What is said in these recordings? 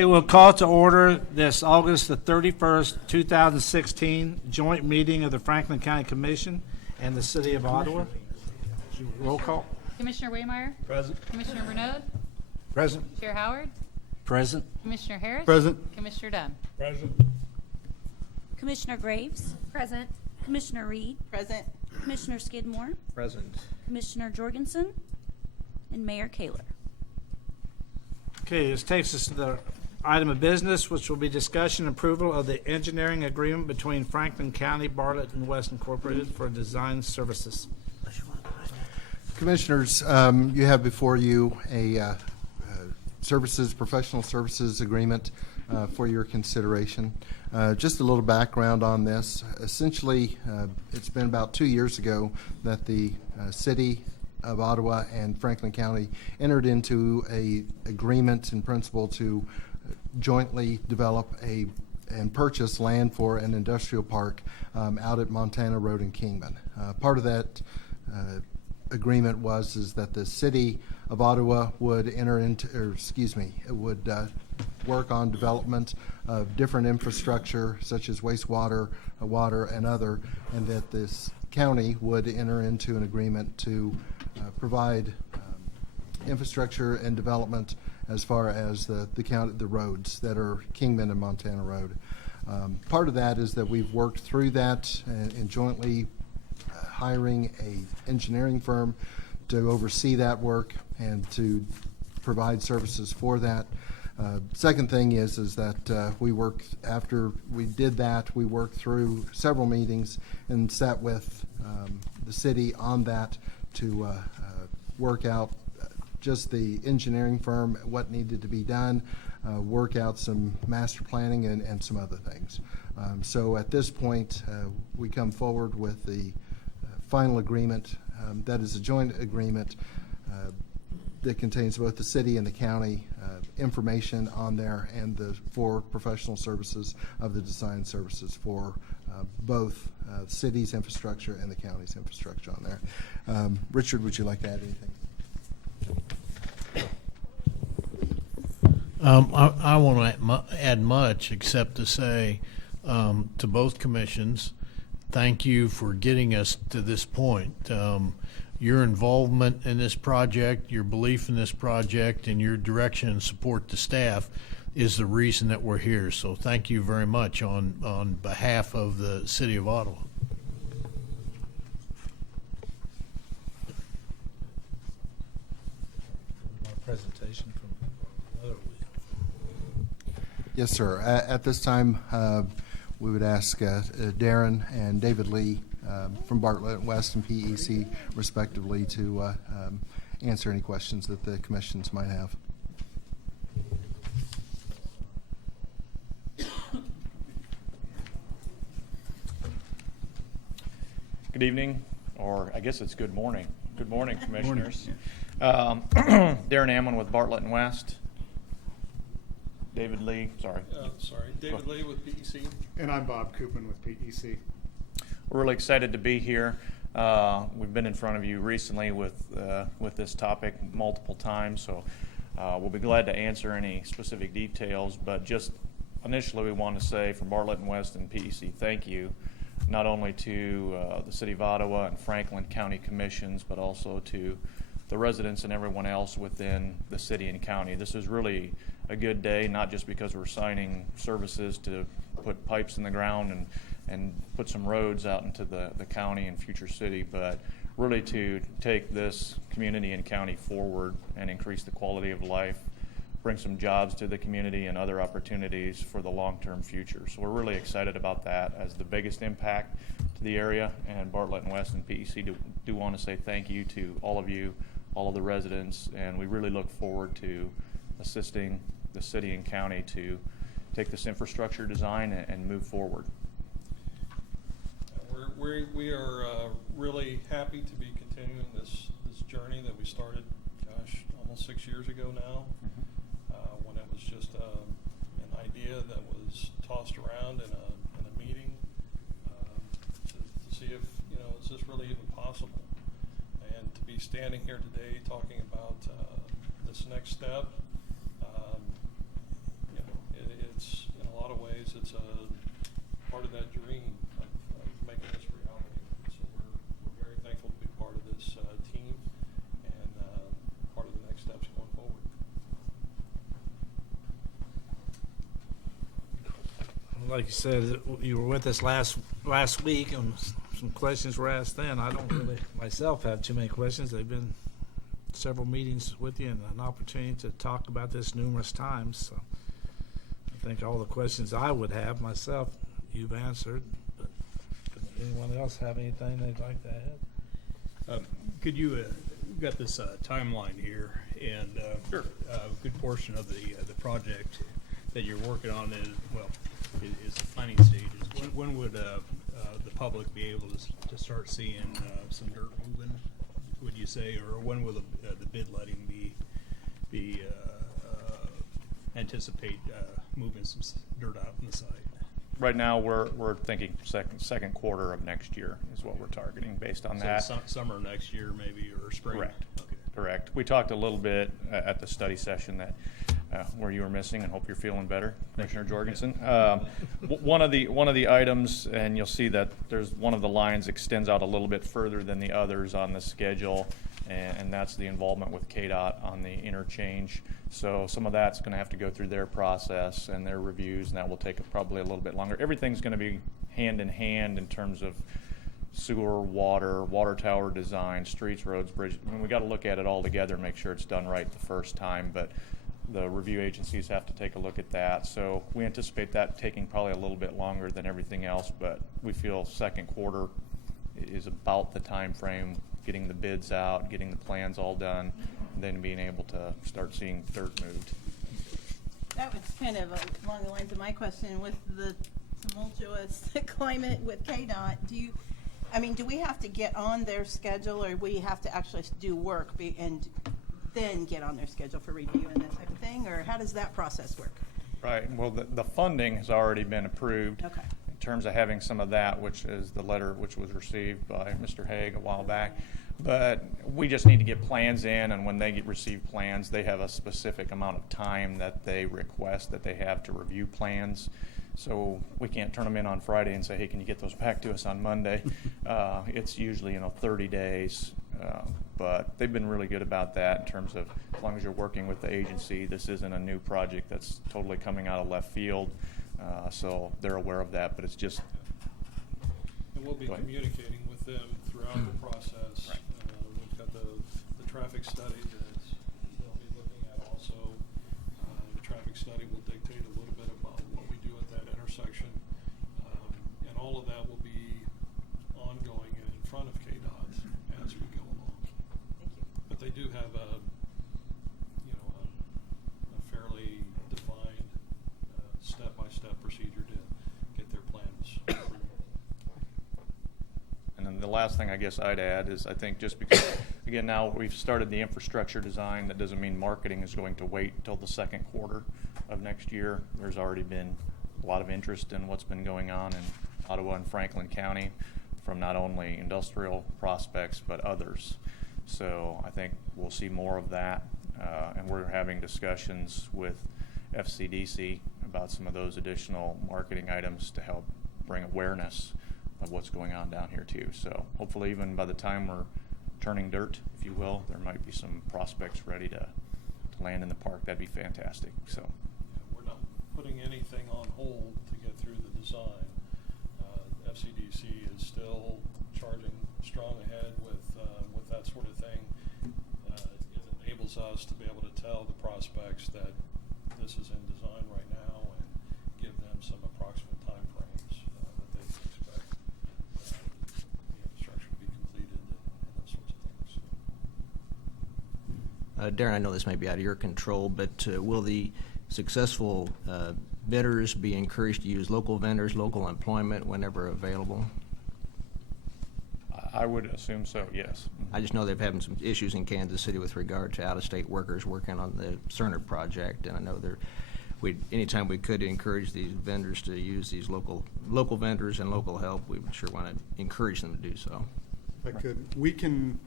We'll call to order this August the 31st, 2016 joint meeting of the Franklin County Commission and the City of Ottawa. Roll call. Commissioner Waymeyer. Present. Commissioner Renaud. Present. Chair Howard. Present. Commissioner Harris. Present. Commissioner Dunn. Present. Commissioner Graves. Present. Commissioner Reed. Present. Commissioner Skidmore. Present. Commissioner Jorgensen. And Mayor Kaler. Okay, this takes us to the item of business, which will be discussion and approval of the engineering agreement between Franklin County, Bartlett, and West Incorporated for design services. Commissioners, you have before you a professional services agreement for your consideration. Just a little background on this. Essentially, it's been about 2 years ago that the City of Ottawa and Franklin County entered into a agreement in principle to jointly develop and purchase land for an industrial park out at Montana Road in Kingman. Part of that agreement is that the City of Ottawa would work on development of different infrastructure such as wastewater, water, and other, and that this county would enter into an agreement to provide infrastructure and development as far as the roads that are Kingman and Montana Road. Part of that is that we've worked through that and jointly hiring a engineering firm to oversee that work and to provide services for that. Second thing is that after we did that, we worked through several meetings and sat with the city on that to work out just the engineering firm, what needed to be done, work out some master planning and some other things. So at this point, we come forward with the final agreement. That is a joint agreement that contains both the city and the county information on there and the four professional services of the design services for both the city's infrastructure and the county's infrastructure on there. Richard, would you like to add anything? I won't add much except to say to both commissions, thank you for getting us to this point. Your involvement in this project, your belief in this project, and your direction and support to staff is the reason that we're here. So thank you very much on behalf of the City of Ottawa. Presentation from Yes, sir. At this time, we would ask Darren and David Lee from Bartlett West and PEC, respectively, to answer any questions that the commissions might have. Good evening, or I guess it's good morning. Good morning, Commissioners. Darren Ammon with Bartlett and West. David Lee, David Lee with PEC. And I'm Bob Koopman with PEC. We're really excited to be here. We've been in front of you recently with this topic multiple times, so we'll be glad to answer any specific details. But just initially, we want to say from Bartlett and West and PEC, thank you, not only to the City of Ottawa and Franklin County Commissions, but also to the residents and everyone else within the city and county. This is really a good day, not just because we're signing services to put pipes in the ground and put some roads out into the county and future city, but really to take this community and county forward and increase the quality of life, bring some jobs to the community and other opportunities for the long-term future. So we're really excited about that as the biggest impact to the area, and Bartlett and West and PEC do want to say thank you to all of you, all of the residents, and we really look forward to assisting the city and county to take this infrastructure design and move forward. We are really happy to be continuing this journey that we started, almost 6 years ago now, when it was just an idea that was tossed around in a meeting to see if, is this really even possible? And to be standing here today talking about this next step, started that dream of making this reality. So we're very thankful to be part of this team and part of the next steps going forward. Like you said, you were with us last week, and some questions were asked then. I don't really myself have too many questions. They've been several meetings with you and an opportunity to talk about this numerous times. So I think all the questions I would have myself, you've answered. But does anyone else have anything they'd like to add? Could you, we've got this timeline here, and Sure. A good portion of the project that you're working on is the planning stages. When would the public be able to start seeing some dirt moving, would you say, or when will the bid letting be anticipate moving some dirt out on the site? Right now, we're thinking second quarter of next year is what we're targeting based on that. So summer next year maybe, or spring? Correct. Okay. Correct. We talked a little bit at the study session that where you were missing, and hope you're feeling better, Commissioner Jorgensen. One of the items, and you'll see that there's one of the lines extends out a little bit further than the others on the schedule, and that's the involvement with KDOT on the interchange. So some of that's going to have to go through their process and their reviews, and that will take probably a little bit longer. Everything's going to be hand in hand in terms of sewer, water tower design, streets, roads, bridges. I mean, we got to look at it all together and make sure it's done right the first time, but the review agencies have to take a look at that. So we anticipate that taking probably a little bit longer than everything else, but we feel second quarter is about the time frame, getting the bids out, getting the plans all done, and then being able to start seeing dirt moved. That was kind of along the lines of my question with the tumultuous climate with KDOT. Do we have to get on their schedule, or we have to actually do work and then get on their schedule for review and that type of thing, or how does that process work? Right. Well, the funding has already been approved. Okay. In terms of having some of that, which is the letter which was received by Mr. Haig a while back. But we just need to get plans in, and when they receive plans, they have a specific amount of time that they request that they have to review plans. So we can't turn them in on Friday and say, hey, can you get those back to us on Monday? It's usually 30 days. But they've been really good about that in terms of as long as you're working with the agency, this isn't a new project that's totally coming out of left field. So they're aware of that, but it's just. And we'll be communicating with them throughout the process. Right. We've got the traffic study that they'll be looking at also. The traffic study will dictate a little bit about what we do at that intersection. And all of that will be ongoing and in front of KDOT as we go along. Thank you. But they do have a fairly defined step-by-step procedure to get their plans approved. And then the last thing I guess I'd add is I think just because, again, now we've started the infrastructure design, that doesn't mean marketing is going to wait until the second quarter of next year. There's already been a lot of interest in what's been going on in Ottawa and Franklin County from not only industrial prospects but others. So I think we'll see more of that, and we're having discussions with FCDC about some of those additional marketing items to help bring awareness of what's going on down here too. So hopefully even by the time we're turning dirt, if you will, there might be some prospects ready to land in the park. That'd be fantastic. So We're not putting anything on hold to get through the design. FCDC is still charging strong ahead with that sort of thing. It enables us to be able to tell the prospects that this is in design right now and give them some approximate time frames that they can expect the infrastructure to be completed and those sorts of things. Darren, I know this may be out of your control, but will the successful bidders be encouraged to use local vendors, local employment whenever available? I would assume so, yes. I just know they've having some issues in Kansas City with regard to out-of-state workers working on the Cerner project, and I know anytime we could encourage these vendors to use these local vendors and local help, we would sure want to encourage them to do so. If I could, we can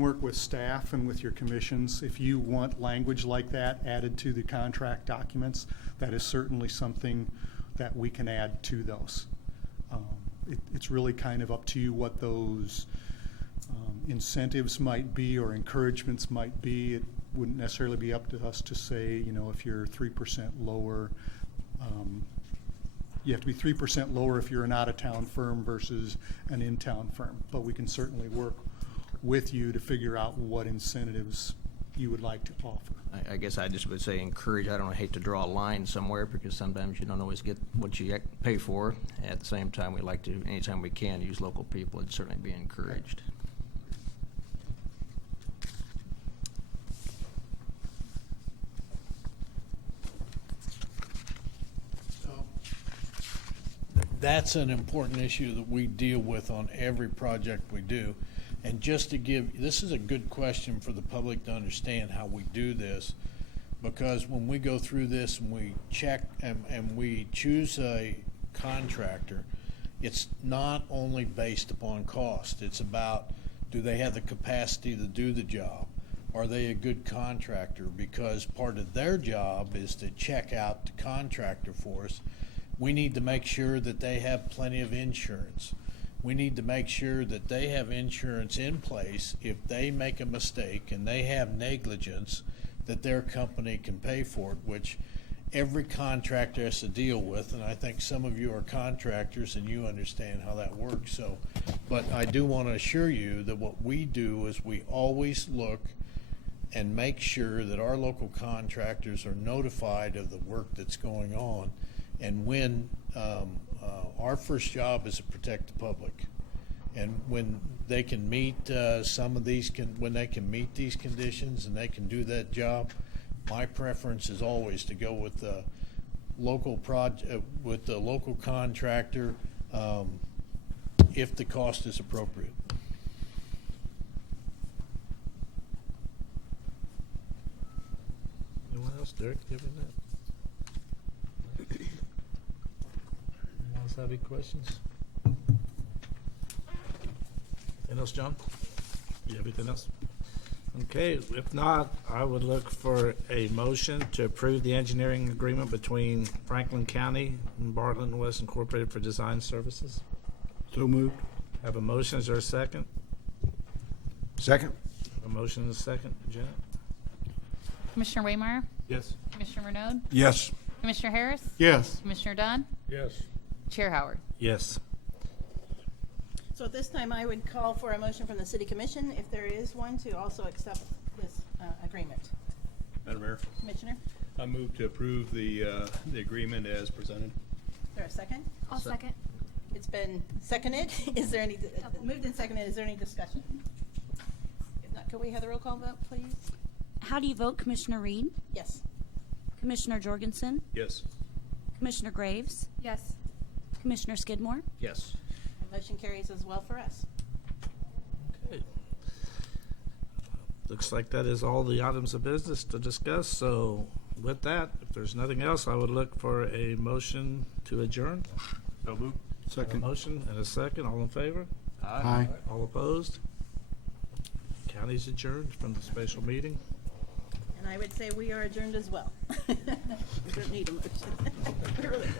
work with staff and with your commissions. If you want language like that added to the contract documents, that is certainly something that we can add to those. it's really kind of up to you what those incentives might be or encouragements might be. It wouldn't necessarily be up to us to say, you know, if you're 3% lower, you have to be 3% lower if you're an out-of-town firm versus an in-town firm. But we can certainly work with you to figure out what incentives you would like to offer. I guess I just would say encourage. I don't hate to draw a line somewhere because sometimes you don't always get what you pay for. At the same time, we like to, anytime we can, use local people. It'd certainly be encouraged. That's an important issue that we deal with on every project we do. And just to give, this is a good question for the public to understand how we do this, because when we go through this and we check and we choose a contractor, it's not only based upon cost. It's about, do they have the capacity to do the job? Are they a good contractor? Because part of their job is to check out the contractor for us. We need to make sure that they have plenty of insurance. We need to make sure that they have insurance in place if they make a mistake and they have negligence, that their company can pay for it, which every contractor has to deal with. And I think some of you are contractors and you understand how that works. So, but I do want to assure you that what we do is we always look and make sure that our local contractors are notified of the work that's going on. And when our first job is to protect the public, and when they can meet some of these, when they can meet these conditions and they can do that job, my preference is always to go with the local with the local contractor, if the cost is appropriate. Anyone else? Derek, do you have anything? Anyone else have any questions? Anything else, John? You have anything else? Okay, if not, I would look for a motion to approve the engineering agreement between Franklin County and Bartlett and West Incorporated for design services. So moved. Have a motion, is there a second? Second. A motion and a second, Janet? Commissioner Waymire? Yes. Commissioner Renaud? Yes. Commissioner Harris? Yes. Commissioner Dunn? Yes. Chair Howard? Yes. So at this time, I would call for a motion from the City Commission, if there is one, to also accept this agreement. Madam Mayor, Commissioner, is I move to approve the agreement as presented. there a second? I'll second. It's been seconded. Is there any, moved and seconded, is there any discussion? If not, could we have the roll call vote, please? How do you vote, Commissioner Reed? Yes. Commissioner Jorgensen? Yes. Commissioner Graves? Yes. Commissioner Skidmore? Yes. The motion carries as well for us. Okay. Looks like that is all the items of business to discuss. So with that, if there's nothing else, I would look for a motion to adjourn. So moved. A motion and a second. All in favor? Aye. All opposed? County's adjourned from the special meeting. And I would say we are adjourned as well. We don't need a motion. We really don't.